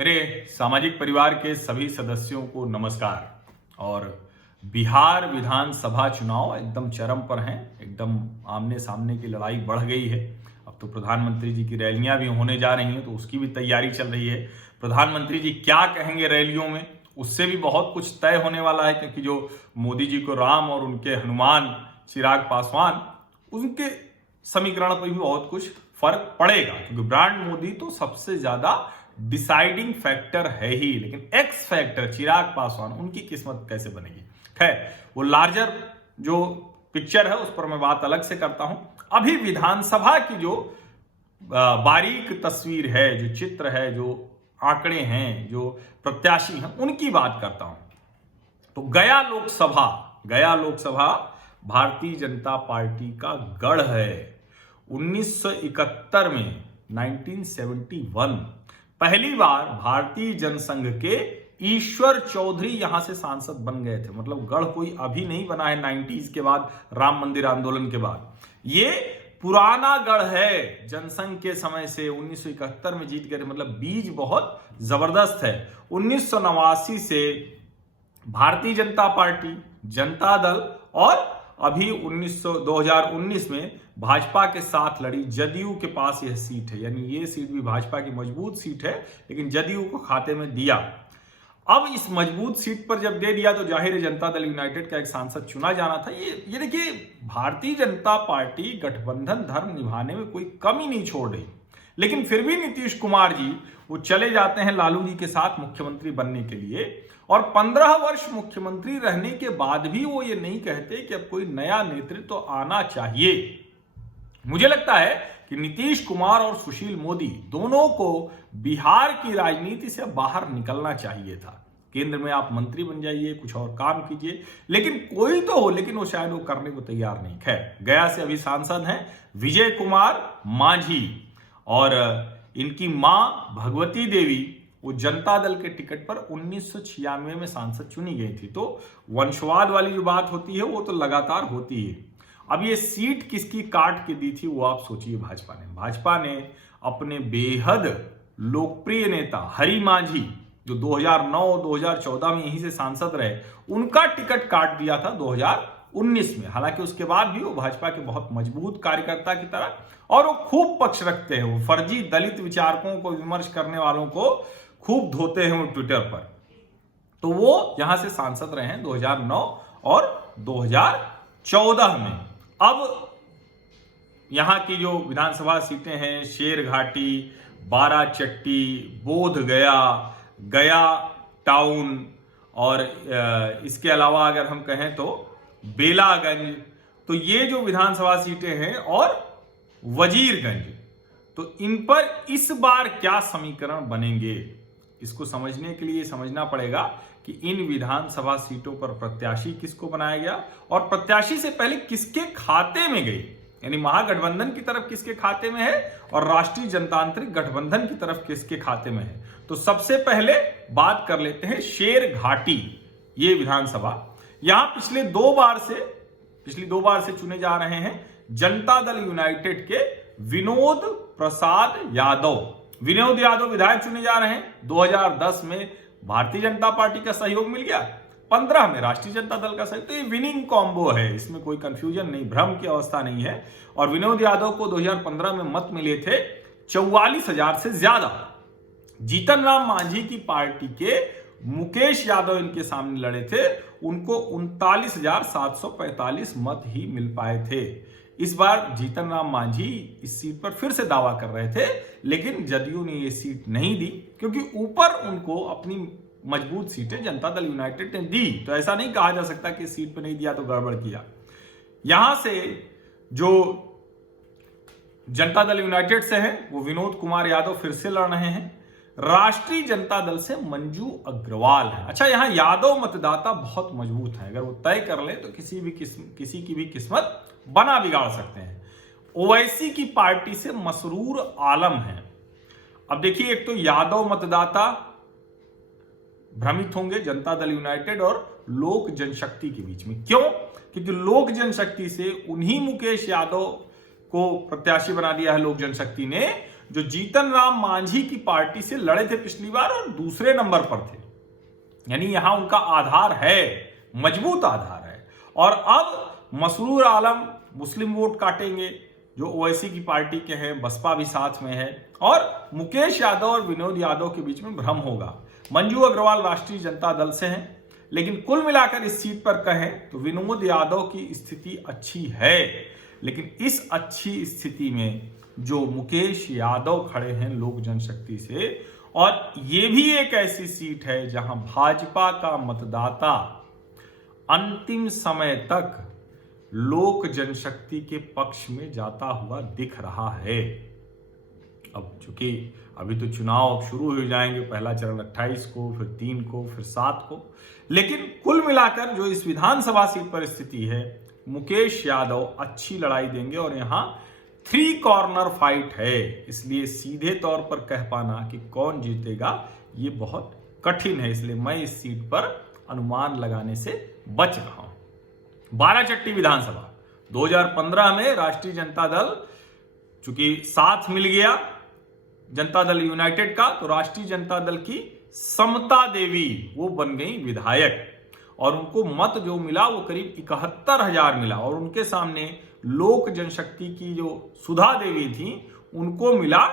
मेरे सामाजिक परिवार के सभी सदस्यों को नमस्कार। और बिहार विधानसभा चुनाव एकदम चरम पर हैं, एकदम आमने सामने की लड़ाई बढ़ गई है। अब तो प्रधानमंत्री जी की रैलियां भी होने जा रही हैं, तो उसकी भी तैयारी चल रही है। प्रधानमंत्री जी क्या कहेंगे रैलियों में, उससे भी बहुत कुछ तय होने वाला है, क्योंकि जो मोदी जी को राम और उनके हनुमान चिराग पासवान, उनके समीकरण पर भी बहुत कुछ फर्क पड़ेगा, क्योंकि ब्रांड मोदी तो सबसे ज्यादा डिसाइडिंग फैक्टर है ही, लेकिन एक्स फैक्टर चिराग पासवान, उनकी किस्मत कैसे बनेगी। खैर, वो लार्जर जो पिक्चर है उस पर मैं बात अलग से करता हूं। अभी विधानसभा की जो बारीक तस्वीर है, जो चित्र है, जो आंकड़े हैं, जो प्रत्याशी हैं, उनकी बात करता हूं। तो गया लोकसभा भारतीय जनता पार्टी का गढ़ है। 1971 में 1971 पहली बार भारतीय जनसंघ के ईश्वर चौधरी यहां से सांसद बन गए थे। मतलब गढ़ कोई अभी नहीं बना है 90s के बाद, राम मंदिर आंदोलन के बाद। ये पुराना गढ़ है, जनसंघ के समय से 1971 में जीत गए थे। मतलब बीज बहुत जबरदस्त है। 1989 से भारतीय जनता पार्टी, जनता दल और अभी 2019 में भाजपा के साथ लड़ी जदयू के पास यह सीट है। यानी ये सीट भी भाजपा की मजबूत सीट है, लेकिन जदयू को खाते में दिया। अब इस मजबूत सीट पर जब दे दिया तो जाहिर है जनता दल यूनाइटेड का एक सांसद चुना जाना था। ये देखिए, भारतीय जनता पार्टी गठबंधन धर्म निभाने में कोई कमी नहीं छोड़ रही, लेकिन फिर भी नीतीश कुमार जी वो चले जाते हैं लालू जी के साथ मुख्यमंत्री बनने के लिए, और 15 वर्ष मुख्यमंत्री रहने के बाद भी वो ये नहीं कहते कि अब कोई नया नेतृत्व तो आना चाहिए। मुझे लगता है कि नीतीश कुमार और सुशील मोदी दोनों को बिहार की राजनीति से बाहर निकलना चाहिए था। केंद्र में आप मंत्री बन जाइए, कुछ और काम कीजिए, लेकिन कोई तो हो, लेकिन वो शायद वो करने को तैयार नहीं। खैर, गया से अभी सांसद हैं विजय कुमार मांझी, और इनकी मां भगवती देवी वो जनता दल के टिकट पर 1996 में सांसद चुनी गई थी। तो वंशवाद वाली जो बात होती है वो तो लगातार होती है। अब ये सीट किसकी काट के दी थी वो आप सोचिए। भाजपा ने अपने बेहद लोकप्रिय नेता हरि मांझी, जो 2009-2014 में यहीं से सांसद रहे, उनका टिकट काट दिया था 2019 में। हालांकि उसके बाद भी वो भाजपा के बहुत मजबूत कार्यकर्ता की तरह, और वो खूब पक्ष रखते हैं। वो फर्जी दलित विचारकों को, विमर्श करने वालों को खूब धोते हैं वो ट्विटर पर। तो वो यहां से सांसद रहे हैं 2009 और 2014 में। अब यहां की जो विधानसभा सीटें हैं, शेरघाटी, बाराचट्टी, बोधगया, गया टाउन, और इसके अलावा अगर हम कहें तो बेलागंज, तो ये जो विधानसभा सीटें हैं, और वजीरगंज, तो इन पर इस बार क्या समीकरण बनेंगे, इसको समझने के लिए समझना पड़ेगा कि इन विधानसभा सीटों पर प्रत्याशी किसको बनाया गया, और प्रत्याशी से पहले किसके खाते में गई। यानी महागठबंधन की तरफ किसके खाते में है, और राष्ट्रीय जनतांत्रिक गठबंधन की तरफ किसके खाते में है। तो सबसे पहले बात कर लेते हैं शेरघाटी, ये विधानसभा। यहां पिछली दो बार से चुने जा रहे हैं जनता दल यूनाइटेड के विनोद यादव विधायक चुने जा रहे हैं। 2010 में भारतीय जनता पार्टी का सहयोग मिल गया, 15 में राष्ट्रीय जनता दल का सहयोग। तो ये विनिंग कॉम्बो है, इसमें कोई कंफ्यूजन नहीं, भ्रम की अवस्था नहीं है। और विनोद यादव को 2015 में मत मिले थे 44,000 से ज्यादा। जीतन राम मांझी की पार्टी के मुकेश यादव इनके सामने लड़े थे, उनको 39,745 मत ही मिल पाए थे। इस बार जीतन राम मांझी इस सीट पर फिर से दावा कर रहे थे, लेकिन जदयू ने ये सीट नहीं दी, क्योंकि ऊपर उनको अपनी मजबूत सीटें जनता दल यूनाइटेड ने दी। तो ऐसा नहीं कहा जा सकता कि सीट पर नहीं दिया तो गड़बड़ किया। यहां से जो जनता दल यूनाइटेड से है वो विनोद कुमार यादव फिर से लड़ रहे हैं। राष्ट्रीय जनता दल से मंजू अग्रवाल है। अच्छा, यहां यादव मतदाता बहुत मजबूत है, अगर वो तय कर ले तो किसी की भी किस्मत बना बिगाड़ सकते हैं। ओवैसी की पार्टी से मसरूर आलम है। अब देखिए, एक तो यादव मतदाता भ्रमित होंगे जनता दल यूनाइटेड और लोक जनशक्ति के बीच में। क्यों? क्योंकि लोक जनशक्ति से उन्हीं मुकेश यादव को प्रत्याशी बना दिया है लोक जनशक्ति ने, जो जीतन राम मांझी की पार्टी से लड़े थे पिछली बार और दूसरे नंबर पर थे। यानी यहां उनका आधार है, मजबूत आधार है। और अब मसरूर आलम मुस्लिम वोट काटेंगे जो ओवैसी की पार्टी के हैं, बसपा भी साथ में है, और मुकेश यादव और विनोद यादव के बीच में भ्रम होगा। मंजू अग्रवाल राष्ट्रीय जनता दल से हैं, लेकिन कुल मिलाकर इस सीट पर कहें तो विनोद यादव की स्थिति अच्छी है। लेकिन इस अच्छी स्थिति में जो मुकेश यादव खड़े हैं लोक जनशक्ति से, और ये भी एक ऐसी सीट है जहां भाजपा का मतदाता अंतिम समय तक लोक जनशक्ति के पक्ष में जाता हुआ दिख रहा है। अब चूंकि अभी तो चुनाव शुरू हो जाएंगे, पहला चरण 28 को, फिर 3 को, फिर 7 को, लेकिन कुल मिलाकर जो इस विधानसभा सीट पर स्थिति है, मुकेश यादव अच्छी लड़ाई देंगे और यहां 3 कॉर्नर फाइट है। इसलिए सीधे तौर पर कह पाना कि कौन जीतेगा ये बहुत कठिन है। इसलिए मैं इस सीट पर अनुमान लगाने से बच रहा हूं। बाराचट्टी विधानसभा 2015 में राष्ट्रीय जनता दल चूंकि साथ मिल गया जनता दल यूनाइटेड का, तो राष्ट्रीय जनता दल की समता देवी वो बन गई विधायक, और उनको मत जो मिला वो करीब 71,000 मिला। और उनके सामने लोक जनशक्ति की जो सुधा देवी थी उनको मिला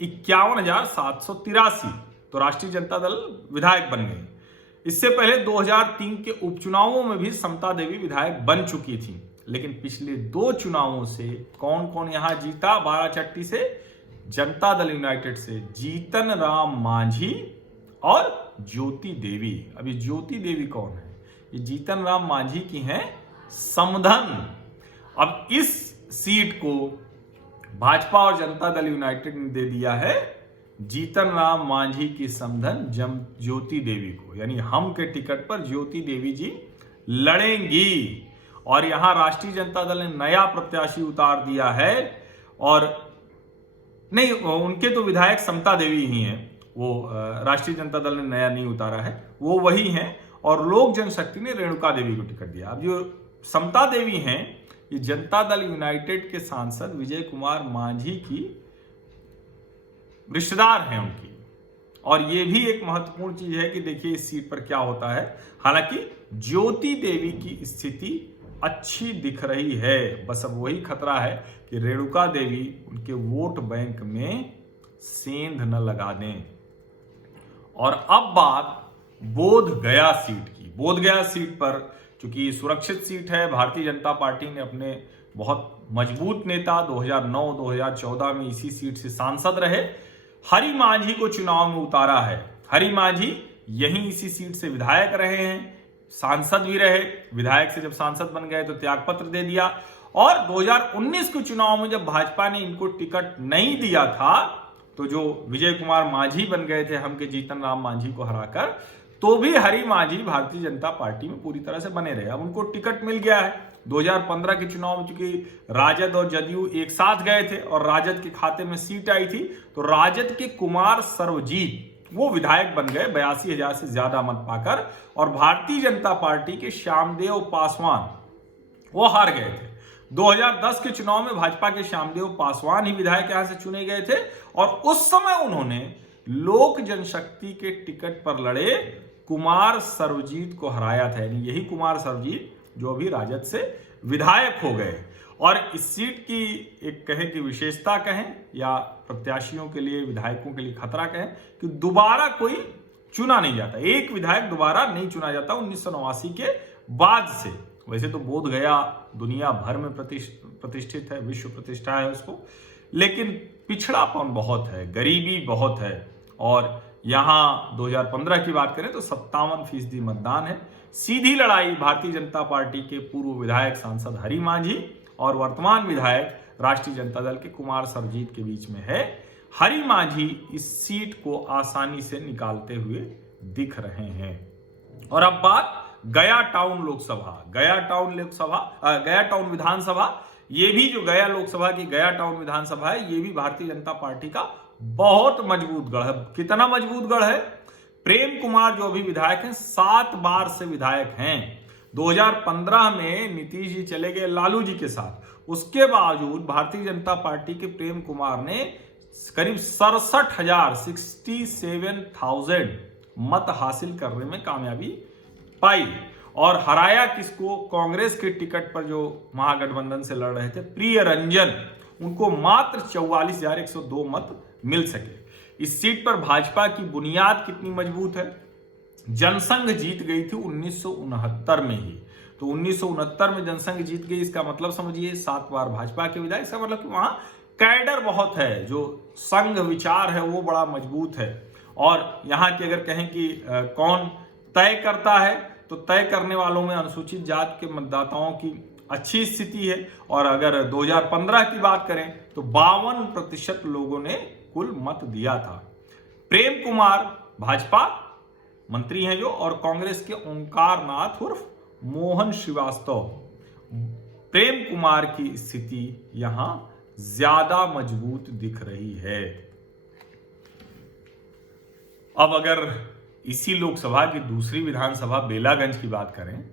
51,783, तो राष्ट्रीय जनता दल विधायक बन गई। इससे पहले 2003 के उपचुनावों में भी समता देवी विधायक बन चुकी थी। लेकिन पिछले 2 चुनावों से कौन कौन यहां जीता बाराचट्टी से? जनता दल यूनाइटेड से जीतन राम मांझी और ज्योति देवी। अभी ज्योति देवी कौन है? ये जीतन राम मांझी की हैं समधन। अब इस सीट को भाजपा और जनता दल यूनाइटेड ने दे दिया है जीतन राम मांझी की समधन ज्योति देवी को, यानी हम के टिकट पर ज्योति देवी जी लड़ेंगी। और यहां राष्ट्रीय जनता दल ने नया प्रत्याशी उतार दिया है, और नहीं, उनके तो विधायक समता देवी ही हैं, वो राष्ट्रीय जनता दल ने नया नहीं उतारा है, वो वही हैं। और लोक जनशक्ति ने रेणुका देवी को टिकट दिया। अब जो समता देवी हैं ये जनता दल यूनाइटेड के सांसद विजय कुमार मांझी की रिश्तेदार हैं उनकी। और ये भी एक महत्वपूर्ण चीज है कि देखिए इस सीट पर क्या होता है। हालांकि ज्योति देवी की स्थिति अच्छी दिख रही है, बस अब वही खतरा है कि रेणुका देवी उनके वोट बैंक में सेंध न लगा दें। और अब बात बोध गया सीट की। बोध गया सीट पर चूंकि सुरक्षित सीट है, भारतीय जनता पार्टी ने अपने बहुत मजबूत नेता 2009-2014 में इसी सीट से सांसद रहे हरि मांझी को चुनाव में उतारा है। हरि मांझी यहीं इसी सीट से विधायक रहे हैं, सांसद भी रहे। विधायक से जब सांसद बन गए तो त्यागपत्र दे दिया, और 2019 के चुनाव में जब भाजपा ने इनको टिकट नहीं दिया था तो जो विजय कुमार मांझी बन गए थे हम के जीतन राम मांझी को हराकर, तो भी हरि मांझी भारतीय जनता पार्टी में पूरी तरह से बने रहे। अब उनको टिकट मिल गया है। 2015 के चुनाव में चूंकि राजद और जदयू एक साथ गए थे और राजद के खाते में सीट आई थी, तो राजद के कुमार सर्वजीत वो विधायक बन गए 82,000 से ज्यादा मत पाकर, और भारतीय जनता पार्टी के श्यामदेव पासवान वो हार गए थे। 2010 के चुनाव में भाजपा के श्यामदेव पासवान ही विधायक यहां से चुने गए थे, और उस समय उन्होंने लोक जनशक्ति के टिकट पर लड़े कुमार सर्वजीत को हराया था। यानी यही कुमार सर्वजीत जो अभी राजद से विधायक हो गए। और इस सीट की एक कहें कि विशेषता कहें या प्रत्याशियों के लिए, विधायकों के लिए खतरा कहें कि दोबारा कोई चुना नहीं जाता। एक विधायक दोबारा नहीं चुना जाता 1989 के बाद से। वैसे तो बोध गया दुनिया भर में प्रतिष्ठित है, विश्व प्रतिष्ठा है उसको, लेकिन पिछड़ापन बहुत है, गरीबी बहुत है। और यहां 2015 की बात करें तो 57% मतदान है। सीधी लड़ाई भारतीय जनता पार्टी के पूर्व विधायक सांसद हरि मांझी और वर्तमान विधायक राष्ट्रीय जनता दल के कुमार सर्वजीत के बीच में है। हरि मांझी इस सीट को आसानी से निकालते हुए दिख रहे हैं। और अब बात गया टाउन लोकसभा, गया टाउन विधानसभा। ये भी जो गया लोकसभा की गया टाउन विधानसभा है, ये भी भारतीय जनता पार्टी का बहुत मजबूत गढ़ है। कितना मजबूत गढ़ है? प्रेम कुमार जो अभी विधायक हैं 7 बार से विधायक हैं। 2015 में नीतीश जी चले गए लालू जी के साथ, उसके बावजूद भारतीय जनता पार्टी के प्रेम कुमार ने करीब 67,000 मत हासिल करने में कामयाबी पाई। और हराया किसको? कांग्रेस के टिकट पर जो महागठबंधन से लड़ रहे थे प्रिय रंजन, उनको मात्र 44,102 मत मिल सके। इस सीट पर भाजपा की बुनियाद कितनी मजबूत है? जनसंघ जीत गई थी 1969 में ही, तो 1969 में जनसंघ जीत गई, इसका मतलब समझिए 7 बार भाजपा के विधायक। इसका मतलब कि वहां कैडर बहुत है, जो संघ विचार है वो बड़ा मजबूत है। और यहाँ की अगर कहें कि कौन तय करता है, तो तय करने वालों में अनुसूचित जाति के मतदाताओं की अच्छी स्थिति है। और अगर 2015 की बात करें तो 52% लोगों ने कुल मत दिया था। प्रेम कुमार भाजपा मंत्री हैं जो, और कांग्रेस के ओंकार नाथ उर्फ मोहन श्रीवास्तव। प्रेम कुमार की स्थिति यहां ज्यादा मजबूत दिख रही है। अब अगर इसी लोकसभा की दूसरी विधानसभा बेलागंज की बात करें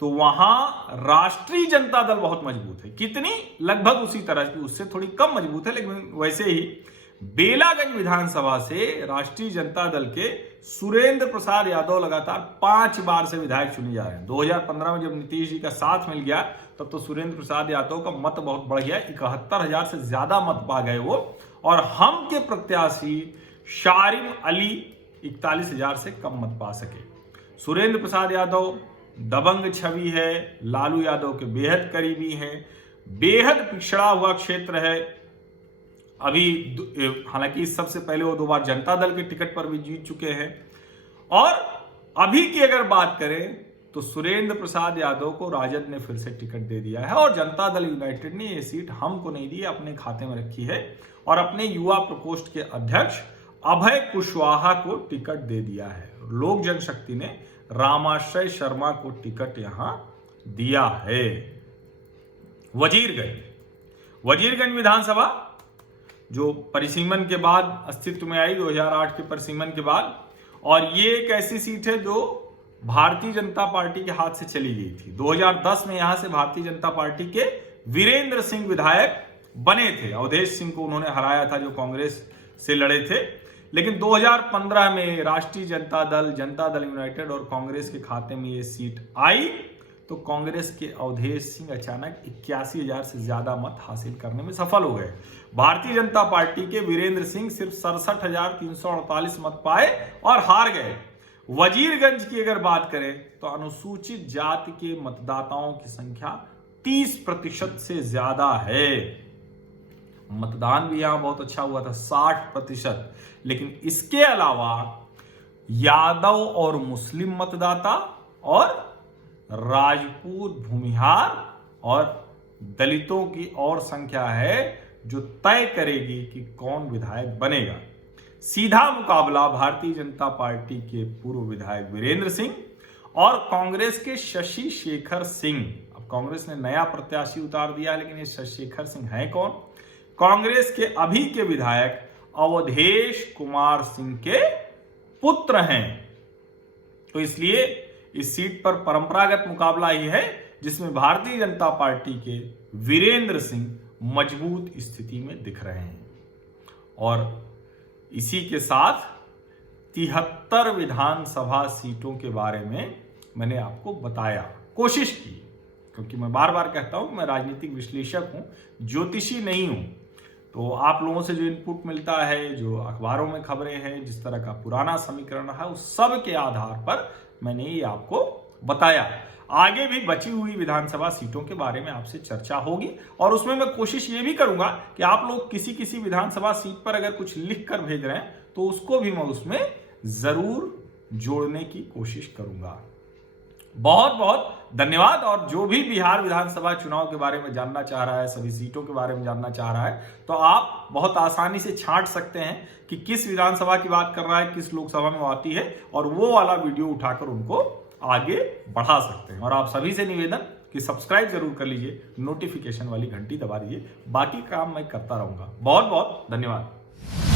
तो वहां राष्ट्रीय जनता दल बहुत मजबूत है। कितनी? लगभग उसी तरह की, उससे थोड़ी कम मजबूत है, लेकिन वैसे ही बेलागंज विधानसभा से राष्ट्रीय जनता दल के सुरेंद्र प्रसाद यादव लगातार 5 बार से विधायक चुने जा रहे हैं। 2015 में जब नीतीश जी का साथ मिल गया तब तो सुरेंद्र प्रसाद यादव का मत बहुत बढ़ गया, 71,000 से ज्यादा मत पा गए वो। और हम के प्रत्याशी शारिम अली 41,000 से कम मत पा सके। सुरेंद्र प्रसाद यादव दबंग छवि है, लालू यादव के बेहद करीबी हैं, बेहद पिछड़ा हुआ क्षेत्र है। अभी हालांकि इस सबसे पहले वो 2 बार जनता दल के टिकट पर भी जीत चुके हैं। और अभी की अगर बात करें तो सुरेंद्र प्रसाद यादव को राजद ने फिर से टिकट दे दिया है, और जनता दल यूनाइटेड ने ये सीट हमको नहीं दी, अपने खाते में रखी है और अपने युवा प्रकोष्ठ के अध्यक्ष अभय कुशवाहा को टिकट दे दिया है। लोक जनशक्ति ने रामाश्रय शर्मा को टिकट यहां दिया है। वजीरगंज विधानसभा जो परिसीमन के बाद अस्तित्व में आई, 2008 के परिसीमन के बाद, और ये एक ऐसी सीट है जो भारतीय जनता पार्टी के हाथ से चली गई थी। 2010 में यहां से भारतीय जनता पार्टी के वीरेंद्र सिंह विधायक बने थे। अवधेश सिंह को उन्होंने हराया था जो कांग्रेस से लड़े थे। लेकिन 2015 में राष्ट्रीय जनता दल यूनाइटेड और कांग्रेस के खाते में ये सीट आई तो कांग्रेस के अवधेश सिंह अचानक 81,000 से ज्यादा मत हासिल करने में सफल हो गए। भारतीय जनता पार्टी के वीरेंद्र सिंह सिर्फ 67,348 मत पाए और हार गए। वजीरगंज की अगर बात करें तो अनुसूचित जाति के मतदाताओं की संख्या 30% से ज्यादा है। मतदान भी यहां बहुत अच्छा हुआ था, 60%। लेकिन इसके अलावा यादव और मुस्लिम मतदाता और राजपूत, भूमिहार और दलितों की और संख्या है जो तय करेगी कि कौन विधायक बनेगा। सीधा मुकाबला भारतीय जनता पार्टी के पूर्व विधायक वीरेंद्र सिंह और कांग्रेस के शशि शेखर सिंह। अब कांग्रेस ने नया प्रत्याशी उतार दिया, लेकिन ये शशि शेखर सिंह है कौन? कांग्रेस के अभी के विधायक अवधेश कुमार सिंह के पुत्र हैं। तो इसलिए इस सीट पर परंपरागत मुकाबला ही है जिसमें भारतीय जनता पार्टी के वीरेंद्र सिंह मजबूत स्थिति में दिख रहे हैं। और इसी के साथ 73 विधानसभा सीटों के बारे में मैंने आपको बताया, कोशिश की, क्योंकि मैं बार बार कहता हूं मैं राजनीतिक विश्लेषक हूं, ज्योतिषी नहीं हूं। तो आप लोगों से जो इनपुट मिलता है, जो अखबारों में खबरें हैं, जिस तरह का पुराना समीकरण है, उस सब के आधार पर मैंने ये आपको बताया। आगे भी बची हुई विधानसभा सीटों के बारे में आपसे चर्चा होगी और उसमें मैं कोशिश ये भी करूंगा कि आप लोग किसी विधानसभा सीट पर अगर कुछ लिख कर भेज रहे हैं तो उसको भी मैं उसमें जरूर जोड़ने की कोशिश करूंगा। बहुत बहुत धन्यवाद। और जो भी बिहार विधानसभा चुनाव के बारे में जानना चाह रहा है, सभी सीटों के बारे में जानना चाह रहा है, तो आप बहुत आसानी से छांट सकते हैं कि किस विधानसभा की बात कर रहा है, किस लोकसभा में वो आती है, और वो वाला वीडियो उठाकर उनको आगे बढ़ा सकते हैं। और आप सभी से निवेदन कि सब्सक्राइब जरूर कर लीजिए, नोटिफिकेशन वाली घंटी दबा दीजिए। बाकी काम मैं करता रहूंगा। बहुत बहुत धन्यवाद।